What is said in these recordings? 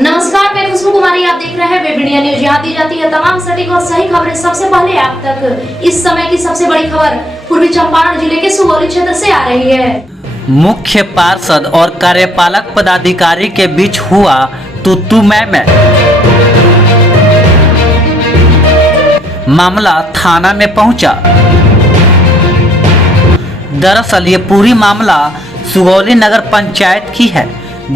नमस्कार, मैं खुशबू कुमारी। आप देख रहे हैं वेब इंडिया न्यूज। यहाँ दी जाती है तमाम सटीक और सही खबरें सबसे पहले आप तक। इस समय की सबसे बड़ी खबर पूर्वी चंपारण जिले के सुगौली क्षेत्र से आ रही है। मुख्य पार्षद और कार्यपालक पदाधिकारी के बीच हुआ तू मैं। मामला थाना में पहुंचा। दरअसल ये पूरी मामला सुगौली नगर पंचायत की है,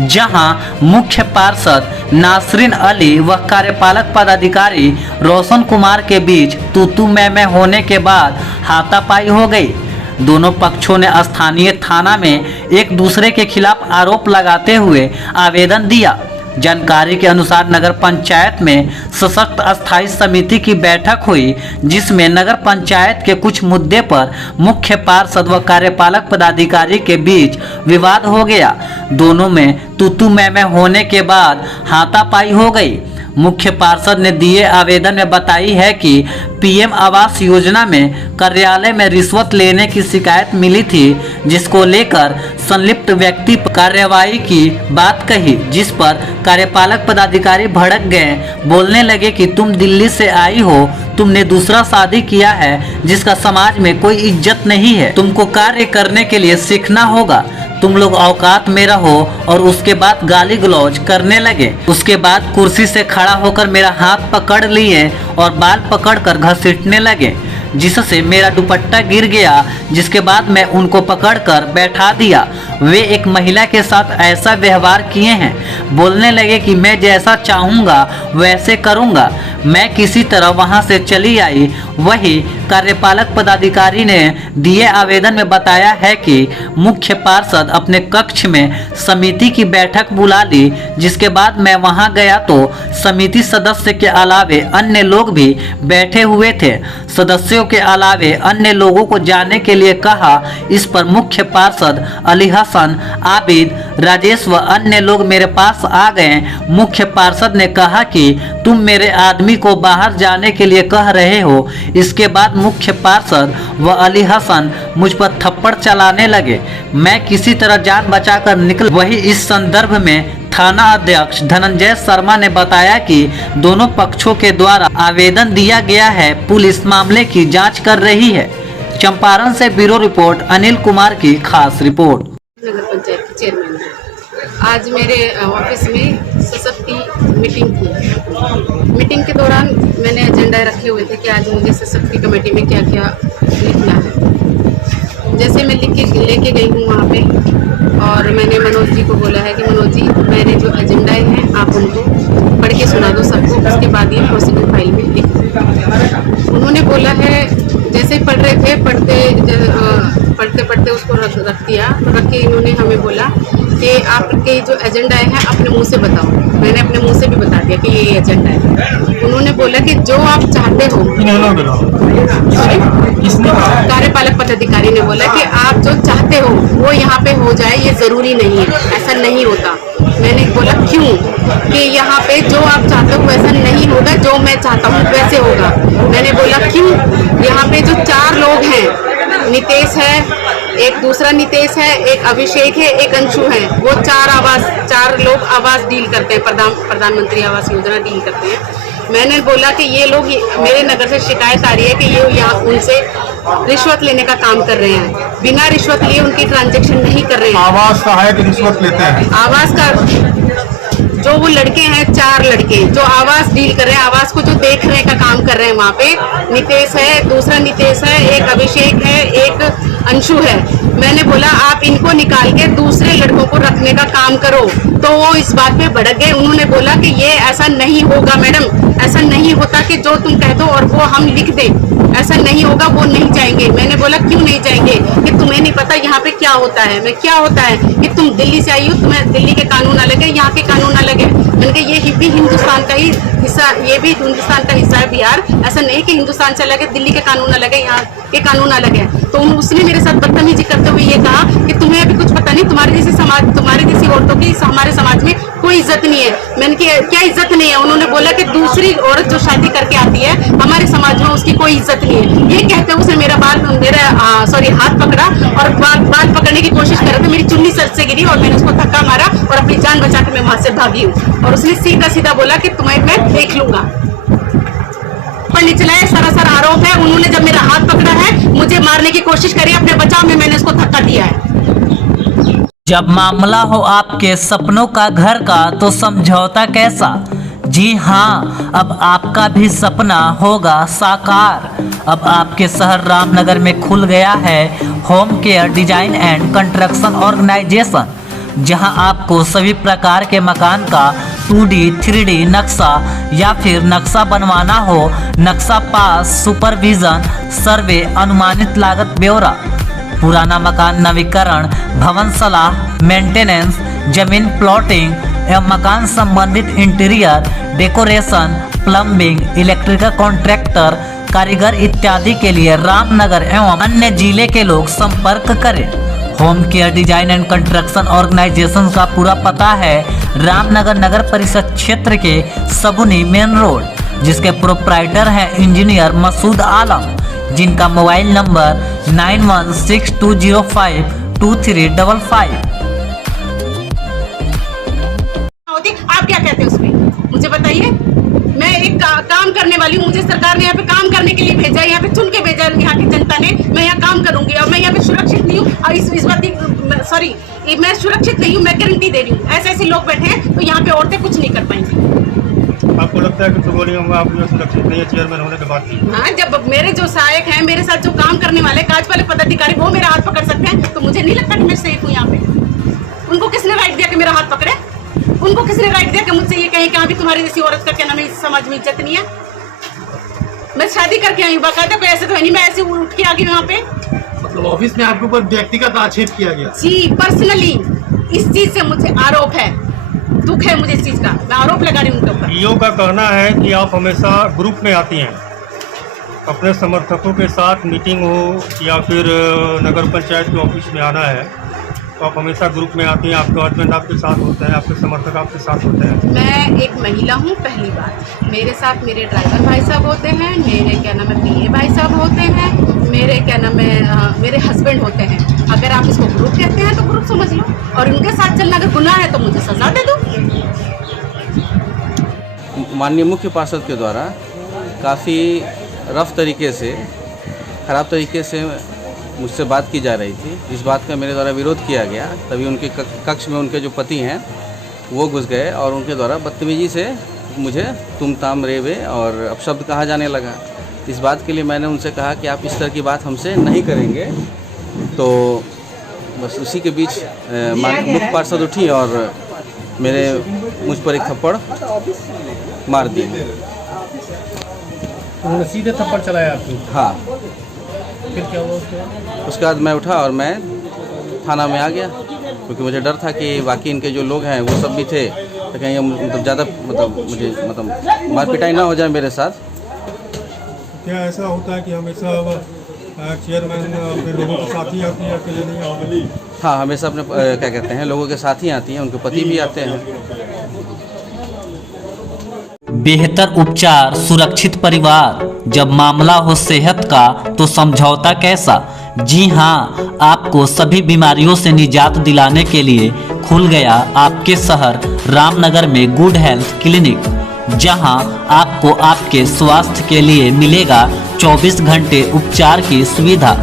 जहां मुख्य पार्षद नासरीन अली व कार्यपालक पदाधिकारी रोशन कुमार के बीच तू मैं होने के बाद हाथापाई हो गई। दोनों पक्षों ने स्थानीय थाना में एक दूसरे के खिलाफ आरोप लगाते हुए आवेदन दिया। जानकारी के अनुसार नगर पंचायत में सशक्त अस्थायी समिति की बैठक हुई, जिसमें नगर पंचायत के कुछ मुद्दे पर मुख्य पार्षद व कार्यपालक पदाधिकारी के बीच विवाद हो गया। दोनों में तू मैं होने के बाद हाथापाई हो गई। मुख्य पार्षद ने दिए आवेदन में बताई है कि पीएम आवास योजना में कार्यालय में रिश्वत लेने की शिकायत मिली थी, जिसको लेकर संलिप्त व्यक्ति पर कार्रवाई की बात कही, जिस पर कार्यपालक पदाधिकारी भड़क गए। बोलने लगे कि तुम दिल्ली से आई हो, तुमने दूसरा शादी किया है, जिसका समाज में कोई इज्जत नहीं है। तुमको कार्य करने के लिए सीखना होगा। तुम लोग औकात में रहो। और उसके बाद गाली गलौज करने लगे। उसके बाद कुर्सी से खड़ा होकर मेरा हाथ पकड़ लिए और बाल पकड़कर घसीटने लगे, जिससे मेरा दुपट्टा गिर गया। जिसके बाद मैं उनको पकड़कर बैठा दिया। वे एक महिला के साथ ऐसा व्यवहार किए हैं। बोलने लगे कि मैं जैसा चाहूँगा वैसे करूँगा। मैं किसी तरह वहां से चली आई। वही कार्यपालक पदाधिकारी ने दिए आवेदन में बताया है कि मुख्य पार्षद अपने कक्ष में समिति की बैठक बुला ली, जिसके बाद मैं वहां गया तो समिति सदस्य के अलावे अन्य लोग भी बैठे हुए थे। सदस्यों के अलावे अन्य लोगों को जाने के लिए कहा। इस पर मुख्य पार्षद अली हसन, आबिद, राजेश व अन्य लोग मेरे पास आ गए। मुख्य पार्षद ने कहा कि तुम मेरे आदमी को बाहर जाने के लिए कह रहे हो। इसके बाद मुख्य पार्षद व अली हसन मुझ पर थप्पड़ चलाने लगे। मैं किसी तरह जान बचाकर निकल। वही इस संदर्भ में थाना अध्यक्ष धनंजय शर्मा ने बताया कि दोनों पक्षों के द्वारा आवेदन दिया गया है। पुलिस मामले की जांच कर रही है। चंपारण से ब्यूरो रिपोर्ट अनिल कुमार की खास रिपोर्ट। नगर पंचायत के चेयरमैन आज मेरे ऑफिस में सशक्ति मीटिंग थी। मीटिंग के दौरान मैंने एजेंडा रखे हुए थे कि आज मुझे सशक्ति कमेटी में क्या क्या लिखना है। जैसे मैं लेके गई हूँ वहाँ पे, और मैंने मनोज जी को बोला है कि मनोज जी, मेरे जो एजेंडाएं हैं आप उनको पढ़ के सुना दो सबको, उसके बाद ये प्रोसीडिंग फाइल में लिख दो। उन्होंने बोला है, जैसे ही पढ़ रहे थे, पढ़ते उसको रख दिया। रख के इन्होंने हमें बोला कि आपके जो एजेंडाएं हैं अपने मुंह से बताओ। मैंने अपने मुंह से भी बता दिया कि ये एजेंडा है। उन्होंने बोला कि जो आप चाहते हो, कार्यपालक पदाधिकारी ने बोला कि आप जो चाहते हो वो यहाँ पे हो जाए, ये जरूरी नहीं है, ऐसा नहीं होता। मैंने बोला क्यों? कि यहाँ पे जो आप चाहते हो वैसा नहीं होगा, जो मैं चाहता हूँ वैसे होगा। मैंने बोला क्यों? यहाँ पे जो 4 लोग हैं, नितेश है, एक दूसरा नितेश है, एक अभिषेक है, एक अंशु है, वो 4 लोग आवास डील करते हैं, प्रधानमंत्री आवास योजना डील करते हैं। मैंने बोला कि ये लोग, मेरे नगर से शिकायत आ रही है कि ये यहाँ उनसे रिश्वत लेने का काम कर रहे हैं। बिना रिश्वत लिए उनकी ट्रांजैक्शन नहीं कर रहे हैं। आवास सहायक रिश्वत लेते हैं। आवास का जो वो लड़के हैं, 4 लड़के जो आवास डील कर रहे हैं, आवास को जो देखने का काम कर रहे हैं, वहाँ पे नितेश है, दूसरा नितेश है, एक अभिषेक है, एक अंशु है। मैंने बोला आप इनको निकाल के दूसरे लड़कों को रखने का काम करो, तो वो इस बात पे भड़क गए। उन्होंने बोला कि ये ऐसा नहीं होगा मैडम, ऐसा नहीं होता कि जो तुम कह दो और वो हम लिख दें, ऐसा नहीं होगा, वो नहीं जाएंगे। मैंने बोला क्यों नहीं जाएंगे? कि तुम्हें नहीं पता यहाँ पे क्या होता है। मैं क्या होता है कि तुम दिल्ली से आई हो, तुम्हें दिल्ली के कानून ना लगे, यहाँ के कानून ना लगे। मैंने कहा ये भी हिंदुस्तान का ही हिस्सा, ये भी हिंदुस्तान का हिस्सा है बिहार। ऐसा नहीं कि हिंदुस्तान से लगे, दिल्ली के कानून ना लगे, यहाँ के कानून ना लगे। तो उसने मेरे साथ बदतमीजी करते हुए ये कहा कि तुम्हें अभी कुछ पता नहीं, तुम्हारे जैसी औरतों की हमारे समाज में कोई इज्जत नहीं है। मैंने कि क्या इज्जत नहीं है? उन्होंने बोला कि दूसरी औरत जो शादी करके आती है हमारे समाज में उसकी कोई इज्जत नहीं है। ये कहते हुए उसने मेरा हाथ पकड़ा और बाल पकड़ने की कोशिश कर रहे थे। मेरी चुन्नी सर से गिरी और मैंने उसको धक्का मारा और अपनी जान बचा के मैं वहां से भागी हूँ। और उसने सीधा सीधा बोला कि तुम्हें मैं देख लूंगा। पर नीचे लाए सरासर आरोप है। उन्होंने जब मेरा हाथ पकड़ा है मुझे मारने की कोशिश करी, अपने बचाव में मैंने उसको धक्का दिया है। जब मामला हो आपके सपनों का घर का तो समझौता कैसा। जी हाँ, अब आपका भी सपना होगा साकार। अब आपके शहर रामनगर में खुल गया है home care design and construction organisation, जहां आपको सभी प्रकार के मकान का 2D 3D नक्शा या फिर नक्शा बनवाना हो, नक्शा पास, सुपरविजन, सर्वे, अनुमानित लागत ब्यौरा, पुराना मकान नवीकरण, भवन सलाह, मेंटेनेंस, जमीन प्लॉटिंग एवं मकान संबंधित interior decoration, plumbing, electrical contractor, कारीगर इत्यादि के लिए रामनगर एवं अन्य जिले के लोग संपर्क करें। Home care design and construction organisation का पूरा पता है रामनगर नगर परिषद क्षेत्र के सबुनी मेन रोड, जिसके प्रोप्राइटर हैं इंजीनियर मसूद आलम, जिनका मोबाइल नंबर 9162052355। आप क्या कहते हैं उसमें मुझे बताइए। मैं एक काम करने वाली हूँ, मुझे सरकार ने यहाँ पे काम करने के लिए भेजा है, यहाँ पे चुन के भेजा है यहाँ की जनता ने। मैं यहाँ काम करूंगी और मैं यहाँ पे सुरक्षित नहीं हूँ। और इस बात की सॉरी, मैं सुरक्षित नहीं हूँ, मैं गारंटी दे रही हूँ। ऐसे लोग बैठे हैं तो यहाँ पे औरतें कुछ नहीं कर पाएंगी। आपको लगता है कि सुगौली में आप जो सुरक्षित नहीं है चेयरमैन होने के बाद भी? हाँ, जब मेरे जो सहायक हैं, मेरे साथ जो काम करने वाले काज वाले पदाधिकारी, वो मेरा हाथ पकड़ सकते हैं तो मुझे नहीं लगता कि मैं सेफ हूँ यहाँ पे। उनको किसने राइट दिया कि मेरा हाथ पकड़े? उनको किसने राइट दिया कि मुझसे ये कहें कि अभी तुम्हारी जैसी औरत का क्या नाम है, इस समाज में इज्जत नहीं है? मैं शादी करके आई हूँ बाकायदा, कोई ऐसे तो है नहीं मैं ऐसे उठ के आ गई यहाँ पे। मतलब ऑफिस में आपके ऊपर व्यक्तिगत आक्षेप किया गया? जी, पर्सनली इस चीज से मुझे आरोप है, दुख है मुझे इस चीज का, मैं आरोप लगा रही हूँ उनके ऊपर। ईओ का कहना है कि आप हमेशा ग्रुप में आती हैं, अपने समर्थकों के साथ मीटिंग हो या फिर नगर पंचायत के ऑफिस में आना है तो आप हमेशा ग्रुप में आती हैं, आपके हस्बैंड आपके साथ होते हैं, आपके समर्थक आपके साथ होते हैं। मैं एक महिला हूँ, पहली बात। मेरे साथ मेरे ड्राइवर भाई साहब होते हैं, मेरे क्या नाम है PA भाई साहब होते हैं, मेरे क्या नाम है मेरे हस्बैंड होते हैं। अगर आप इसको ग्रुप कहते हैं तो ग्रुप समझ लो, और उनके साथ चलना अगर गुनाह है तो मुझे सजा दे दो। माननीय मुख्य पार्षद के द्वारा काफ़ी रफ तरीके से, ख़राब तरीके से मुझसे बात की जा रही थी। इस बात का मेरे द्वारा विरोध किया गया। तभी उनके कक्ष में उनके जो पति हैं वो घुस गए और उनके द्वारा बदतमीजी से मुझे तुम ताम रेवे और अपशब्द कहा जाने लगा। इस बात के लिए मैंने उनसे कहा कि आप इस तरह की बात हमसे नहीं करेंगे। तो बस उसी के बीच मुख्य पार्षद उठी और मुझ पर एक थप्पड़ मार दी। उन्होंने सीधे थप्पड़ चलाया आपको? हाँ। फिर क्या हुआ उसके बाद मैं उठा और मैं थाना में आ गया, क्योंकि मुझे डर था कि बाकी इनके जो लोग हैं वो सब भी थे तो कहीं मतलब ज़्यादा मुझे मार पिटाई ना हो जाए मेरे साथ। क्या ऐसा होता है कि हमेशा चेयरमैन अपने लोगों के साथ ही आती है, अकेले नहीं आती? हाँ, हमेशा अपने क्या कहते हैं लोगों के साथ ही आती हैं, उनके पति भी आते हैं। बेहतर उपचार, सुरक्षित परिवार। जब मामला हो सेहत का तो समझौता कैसा। जी हाँ, आपको सभी बीमारियों से निजात दिलाने के लिए खुल गया आपके शहर रामनगर में गुड हेल्थ क्लिनिक, जहां आपको आपके स्वास्थ्य के लिए मिलेगा 24 घंटे उपचार की सुविधा,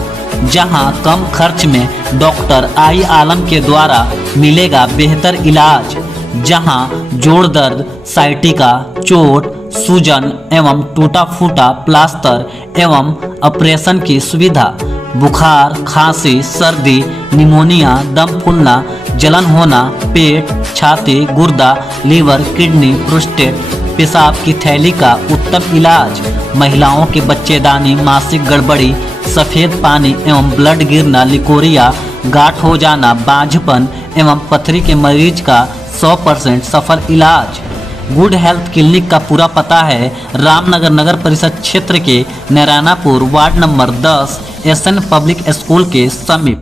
जहां कम खर्च में डॉक्टर आई आलम के द्वारा मिलेगा बेहतर इलाज, जहां जोड़ दर्द, साइटिका, चोट, सूजन एवं टूटा फूटा प्लास्टर एवं ऑपरेशन की सुविधा, बुखार, खांसी, सर्दी, निमोनिया, दम फूलना, जलन होना, पेट, छाती, गुर्दा, लीवर, किडनी, प्रोस्टेट, पेशाब की थैली का उत्तम इलाज, महिलाओं के बच्चेदानी, मासिक गड़बड़ी, सफ़ेद पानी एवं ब्लड गिरना, लिकोरिया, गांठ हो जाना, बांझपन एवं पथरी के मरीज का 100% सफल इलाज। गुड हेल्थ क्लिनिक का पूरा पता है रामनगर नगर परिषद क्षेत्र के Narayanapur ward number 10 SN public school के समीप।